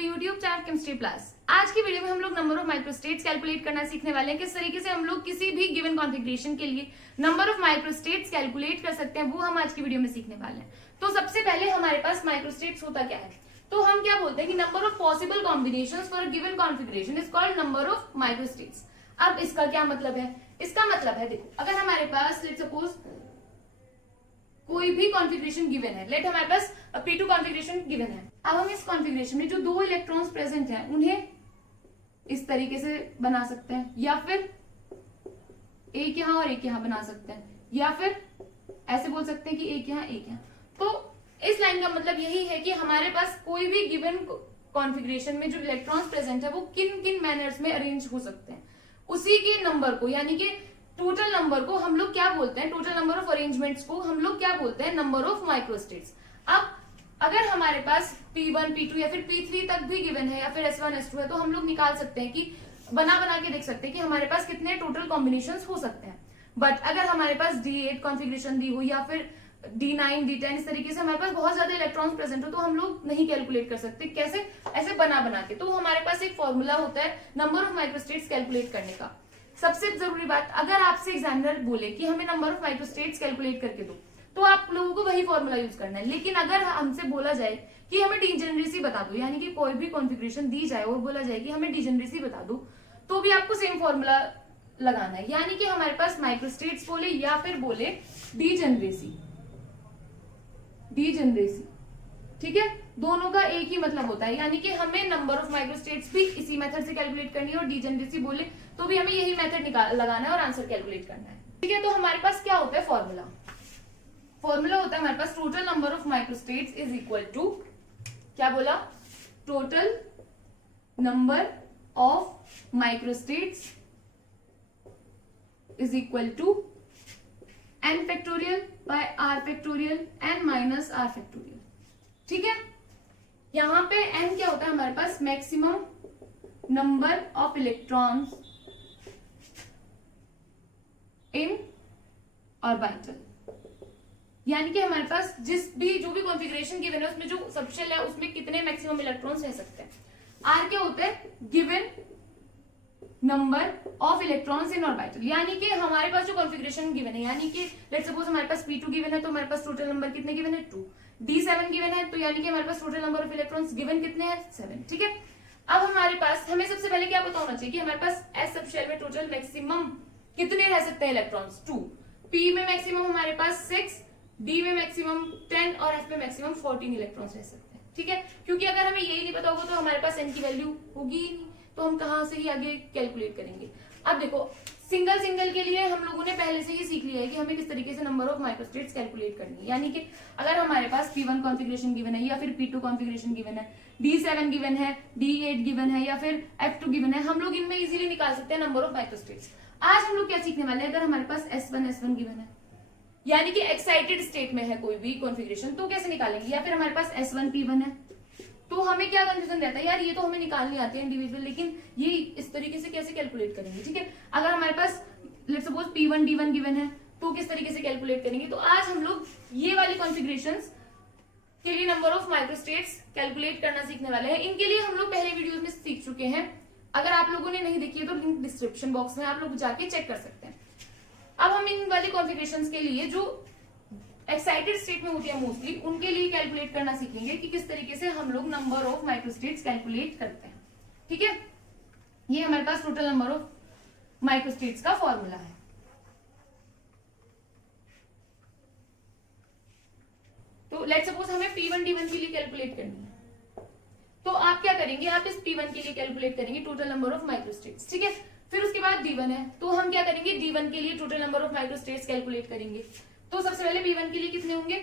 YouTube channel chemistry plus. आज की video में हम लोग नंबर ऑफ माइक्रोस्टेट्स कैलकुलेट करना सीखने वाले हैं। किस तरीके से हम लोग किसी भी गिवन कॉन्फ़िगरेशन के लिए नंबर ऑफ माइक्रोस्टेट्स कैलकुलेट कर सकते हैं, वो हम आज की वीडियो में सीखने वाले हैं। तो सबसे पहले हमारे पास माइक्रोस्टेट्स होता क्या है, तो हम क्या बोलते हैं कि number of possible combinations for a given configuration is called number of microstates. अब इसका क्या मतलब है? इसका मतलब है, देखो, अगर हमारे पास लेट्स सपोज कोई भी कॉन्फ़िगरेशन गिवन है, लेट हमारे पास P2 कॉन्फ़िगरेशन गिवन है। अब हम इस कॉन्फ़िगरेशन में जो दो इलेक्ट्रॉन्स प्रेजेंट हैं उन्हें इस तरीके से बना सकते हैं, या फिर एक यहां और एक यहां बना सकते हैं, या फिर ऐसे बोल सकते हैं कि एक यहां एक यहां। तो इस लाइन का मतलब यही है कि हमारे पास कोई भी गिवन कॉन्फ़िगरेशन में जो इलेक्ट्रॉन्स प्रेजेंट है वो किन किन मैनर्स में अरेंज हो सकते हैं, उसी के नंबर को, यानी कि टोटल नंबर को हम लोग क्या बोलते हैं, टोटल नंबर ऑफ अरेंजमेंट्स को हम लोग क्या बोलते हैं, नंबर ऑफ माइक्रोस्टेट्स। अब अगर हमारे पास P1, P2 या फिर P3 तक भी गिवन है, या फिर S1, S2 है, तो हम लोग निकाल सकते हैं कि बना के देख सकते हैं कि हमारे पास कितने टोटल कॉम्बिनेशंस हो सकते हैं। बट अगर हमारे पास D8 कॉन्फ़िगरेशन दी हो या फिर D9, D10 इस तरीके से हमारे पास बहुत ज्यादा इलेक्ट्रॉन्स प्रेजेंट हो, तो हम लोग नहीं कैलकुलेट कर सकते। कैसे? ऐसे बना के। तो हमारे पास एक फॉर्मूला होता है नंबर ऑफ माइक्रोस्टेट्स कैलकुलेट करने का। सबसे जरूरी बात, अगर आपसे एग्जामिनर बोले कि हमें नंबर ऑफ माइक्रोस्टेट्स कैलकुलेट करके दो, तो आप लोगों को वही फॉर्मूला यूज करना है। लेकिन अगर हमसे बोला जाए कि हमें डीजेनरेसी बता दो, यानी कि कोई भी कॉन्फ़िगरेशन दी जाए और बोला जाए कि हमें डीजेनरेसी बता दो, तो भी आपको सेम फॉर्मूला लगाना है। यानी कि हमारे पास माइक्रोस्टेट्स बोले या फिर बोले डीजेनरेसी, ठीक है, दोनों का एक ही मतलब होता है। यानी कि हमें नंबर ऑफ माइक्रोस्टेट्स भी इसी मेथड से कैलकुलेट करनी है, और डीजेनरेसी बोले तो भी हमें यही मेथड लगाना है और आंसर कैलकुलेट करना है। ठीक है, तो हमारे पास क्या होता है फॉर्मूला होता है हमारे पास total number of microstates is equal to, क्या बोला, total number of microstates is equal to n factorial by r factorial n minus r factorial. ठीक है, यहां पे n क्या होता है हमारे पास, maximum number of electrons in orbital. यानी कि हमारे पास जो भी कॉन्फ़िगरेशन गिवन है उसमें जो सबशेल है उसमें कितने मैक्सिमम इलेक्ट्रॉन्स रह सकते हैं। r क्या होता है, given number of electrons in orbital. यानी कि हमारे पास जो कॉन्फ़िगरेशन गिवन है, यानी कि लेट्स सपोज हमारे पास P2 गिवन है, तो हमारे पास टोटल नंबर कितने गिवन है, 2। D7 गिवन है, तो यानी कि हमारे पास total number of electrons given कितने हैं, 7। ठीक है, अब हमारे पास, हमें सबसे पहले क्या पता होना चाहिए कि हमारे पास S सबशेल में टोटल मैक्सिमम कितने रह सकते हैं इलेक्ट्रॉन्स, 2। P में मैक्सिमम हमारे पास 6, D में मैक्सिमम 10 और F में मैक्सिमम 14 इलेक्ट्रॉन्स रह सकते हैं। ठीक है, क्योंकि अगर हमें यही नहीं पता होगा तो हमारे पास n की वैल्यू होगी ही नहीं, तो हम कहां से ही आगे कैलकुलेट करेंगे। अब देखो, सिंगल के लिए हम लोगों ने पहले से ही सीख लिया है कि हमें किस तरीके से नंबर ऑफ माइक्रोस्टेट्स कैलकुलेट करनी है। यानी कि अगर हमारे पास P1 कॉन्फ़िगरेशन गिवन है, या फिर P2 कॉन्फ़िगरेशन गिवन है, D7 गिवन है, D8 गिवन है, या फिर F2 गिवन है, हम लोग इनमें इजीली निकाल सकते हैं नंबर ऑफ माइक्रोस्टेट्स। आज हम लोग क्या सीखने वाले हैं, अगर हमारे पास S1 गिवन है, यानी कि एक्साइटेड स्टेट में है कोई भी कॉन्फ़िगरेशन, तो कैसे निकालेंगे। या फिर हमारे पास S1 P1 है, तो हमें क्या कंफ्यूजन रहता है, यार ये तो हमें निकालनी आती है इंडिविजुअल, लेकिन ये इस तरीके से कैसे कैलकुलेट करेंगे। ठीक है, अगर हमारे पास let's suppose P1 D1 given है, तो किस तरीके से कैलकुलेट करेंगे। तो आज हम लोग ये वाली कॉन्फ़िगरेशंस के लिए नंबर ऑफ माइक्रोस्टेट्स कैलकुलेट करना सीखने वाले हैं। इनके लिए हम लोग पहले वीडियोस में सीख चुके हैं, अगर आप लोगों ने नहीं देखी है तो लिंक डिस्क्रिप्शन बॉक्स में आप लोग जाके चेक कर सकते हैं। अब हम इन वाली कॉन्फ़िगरेशंस के लिए जो एक्साइटेड स्टेट में होती है मोस्टली, उनके लिए कैलकुलेट करना सीखेंगे कि किस तरीके से हम लोग नंबर ऑफ माइक्रोस्टेट्स कैलकुलेट करते हैं। ठीक है, ये हमारे पास टोटल नंबर ऑफ माइक्रोस्टेट्स का फॉर्मूला है। तो लेट्स सपोज हमें P1 D1 के लिए कैलकुलेट करनी है, तो आप क्या करेंगे, आप इस P1 के लिए कैलकुलेट करेंगे टोटल नंबर ऑफ माइक्रोस्टेट्स। ठीक है, फिर उसके बाद D1 है, तो हम क्या करेंगे, D1 के लिए total number of microstates calculate करेंगे। तो सबसे पहले P1 के लिए कितने होंगे,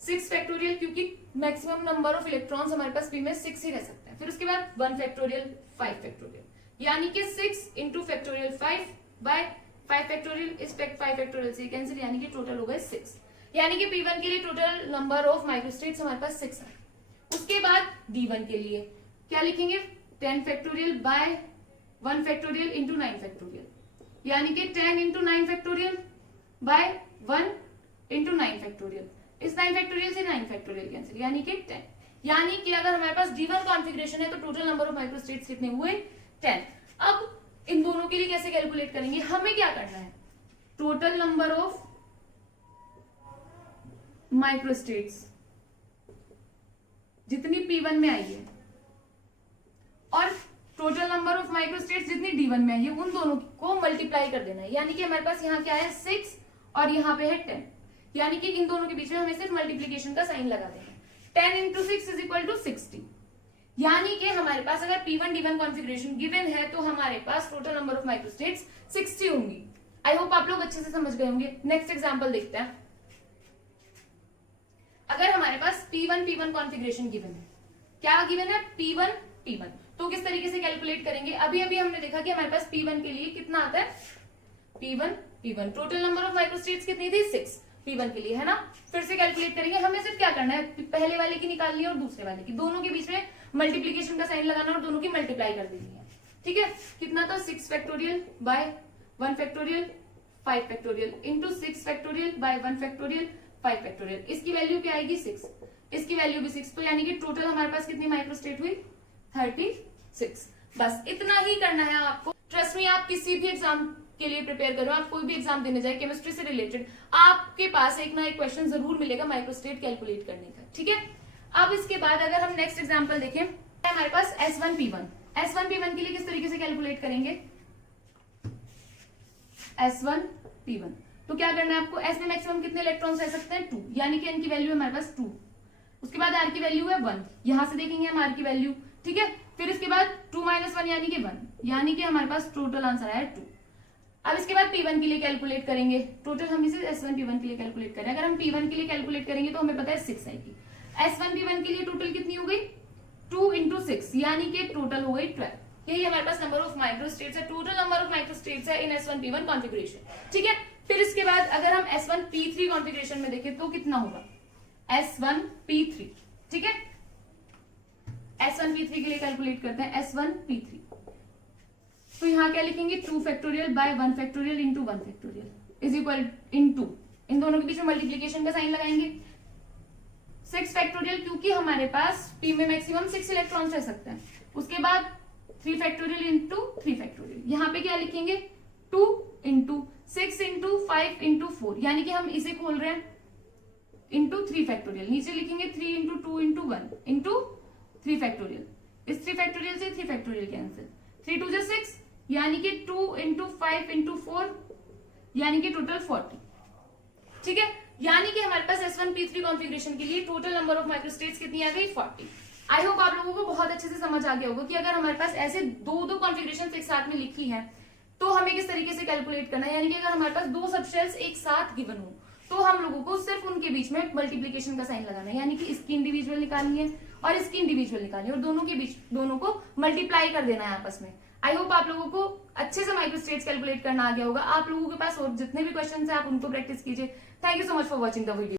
6 फैक्टोरियल, क्योंकि मैक्सिमम नंबर ऑफ इलेक्ट्रॉन्स हमारे पास P में 6 ही रह सकते हैं। फिर उसके बाद 1 फैक्टोरियल 5 फैक्टोरियल, यानी कि 6 इंटू फैक्टोरियल 5 बाय 5 फैक्टोरियल, इस 5 फैक्टोरियल से कैंसिल, यानी कि टोटल हो गए 6। यानी कि P1 के लिए टोटल नंबर ऑफ माइक्रोस्टेट्स हमारे पास 6 है। उसके बाद D1 के लिए क्या लिखेंगे, 10 factorial by 1 factorial into 9 factorial, यानी कि 10 into 9 factorial by 1 into 9 factorial. इस 9 फैक्टोरियल से 9 फैक्टोरियल कैंसिल, यानी कि 10। यानी कि अगर हमारे पास D1 कॉन्फ़िगरेशन है तो टोटल नंबर ऑफ माइक्रोस्टेट्स कितने हुए 10। अब इन दोनों के लिए कैसे कैलकुलेट करेंगे, हमें क्या करना है, टोटल नंबर ऑफ माइक्रोस्टेट्स जितनी P1 में आई है और टोटल नंबर ऑफ माइक्रोस्टेट्स जितनी D1 में आई है, उन दोनों को मल्टीप्लाई कर देना है। यानी कि हमारे पास यहाँ क्या है 6 और यहाँ पे है 10, यानी कि इन दोनों के बीच में हमें सिर्फ मल्टीप्लीकेशन का साइन लगा देना है। 10 into 6 is equal to 60। यानी कि हमारे पास अगर P1 D1 कॉन्फ़िगरेशन गिवन है तो हमारे पास टोटल नंबर ऑफ माइक्रोस्टेट्स 60 होंगी। आई होप आप लोग अच्छे से समझ गए होंगे। नेक्स्ट एग्जांपल देखते हैं। अगर हमारे पास P1 कॉन्फ़िगरेशन गिवन है, क्या गिवन है P1 तो किस तरीके से कैलकुलेट करेंगे, अभी हमने देखा कि हमारे पास P1 के लिए कितना आता है, P1 total number of microstates कितनी थी 6 P1 के लिए, है ना। फिर से कैलकुलेट करेंगे, हमें सिर्फ क्या करना है, पहले वाले की निकालनी है और दूसरे वाले की, दोनों के बीच में मल्टीप्लीकेशन का साइन लगाना और दोनों की मल्टीप्लाई कर देनी है। ठीक है, कितना था 6 factorial by 1 factorial 5 factorial into 6 factorial by 1 factorial 5 factorial. इसकी वैल्यू क्या आएगी 6, इसकी वैल्यू भी 6, तो यानी कि टोटल हमारे पास कितनी माइक्रोस्टेट हुई 36। बस इतना ही करना है आपको। ट्रस्ट मी, आप किसी भी एग्जाम के लिए प्रिपेयर करो, आप कोई भी एग्जाम देने जाए केमिस्ट्री से रिलेटेड, आपके पास एक ना एक क्वेश्चन जरूर मिलेगा माइक्रोस्टेट कैलकुलेट करने का। ठीक है, अब इसके बाद अगर हम नेक्स्ट एग्जांपल देखें, हमारे पास S1P1 के लिए किस तरीके से कैलकुलेट करेंगे, S1P1 तो क्या करना है आपको, S में मैक्सिमम कितने इलेक्ट्रॉन्स रह सकते हैं 2, यानी कि N की वैल्यू है हमारे पास 2। उसके बाद R की वैल्यू है 1, यहां से देखेंगे हम R की वैल्यू। ठीक है, फिर इसके बाद 2 - 1 यानी कि 1, यानी कि हमारे पास टोटल आंसर आया 2। अब इसके बाद P1 के लिए कैलकुलेट करेंगे, टोटल हम इसे S1P1 के लिए कैलकुलेट करें। अगर हम P1 के लिए कैलकुलेट करेंगे तो हमें पता है 6 आएगी। S1P1 के लिए टोटल कितनी हो गई 2 × 6, यानी कि टोटल हो गई 12। यही हमारे पास नंबर ऑफ माइक्रोस्टेट्स है, टोटल नंबर ऑफ माइक्रोस्टेट्स है इन S1P1 कॉन्फ़िगरेशन। ठीक है, फिर इसके बाद अगर हम S1P3 कॉन्फ़िगरेशन में देखें तो कितना होगा S1P3। ठीक है, S1P3 के लिए कैलकुलेट करते हैं S1P3, तो यहां क्या लिखेंगे 2 factorial by 1 factorial into 1 factorial is equal into, इन दोनों के बीच में मल्टीप्लीकेशन का साइन लगाएंगे। 6 फैक्टोरियल, क्योंकि हमारे पास P में मैक्सिमम 6 इलेक्ट्रॉन्स रह सकते हैं। उसके बाद 3 फैक्टोरियल इंटू 3 फैक्टोरियल, यहाँ पे क्या लिखेंगे 2 × 6 × 5 × 4, यानी कि हम इसे खोल रहे हैं इंटू 3 फैक्टोरियल, नीचे लिखेंगे 3 × 2 × 1 इंटू 3 फैक्टोरियल। इस 3 फैक्टोरियल से 3 फैक्टोरियल कैंसिल, 3 × 2 = 6, यानी कि 2 × 5 × 4, यानी कि टोटल 40। ठीक है, यानी कि हमारे पास S1P3 कॉन्फ़िगरेशन के लिए टोटल नंबर ऑफ माइक्रोस्टेट्स कितनी आ गई 40। आई होप आप लोगों को बहुत अच्छे से समझ आ गया होगा कि अगर हमारे पास ऐसे दो कॉन्फ़िगरेशन एक साथ में लिखी है तो हमें किस तरीके से कैलकुलेट करना है। यानी कि अगर हमारे पास 2 सबशेल्स एक साथ गिवन हो तो हम लोगों को सिर्फ उनके बीच में मल्टीप्लीकेशन का साइन लगाना है, यानी कि इसकी इंडिविजुअल निकालनी है और इसकी इंडिविजुअल निकालनी है और दोनों के बीच दोनों को मल्टीप्लाई कर देना है आपस में। आई होप आप लोगों को अच्छे से माइक्रोस्टेट्स कैलकुलेट करना आ गया होगा। आप लोगों के पास और जितने भी क्वेश्चंस हैं आप उनको प्रैक्टिस कीजिए। Thank you so much for watching the video.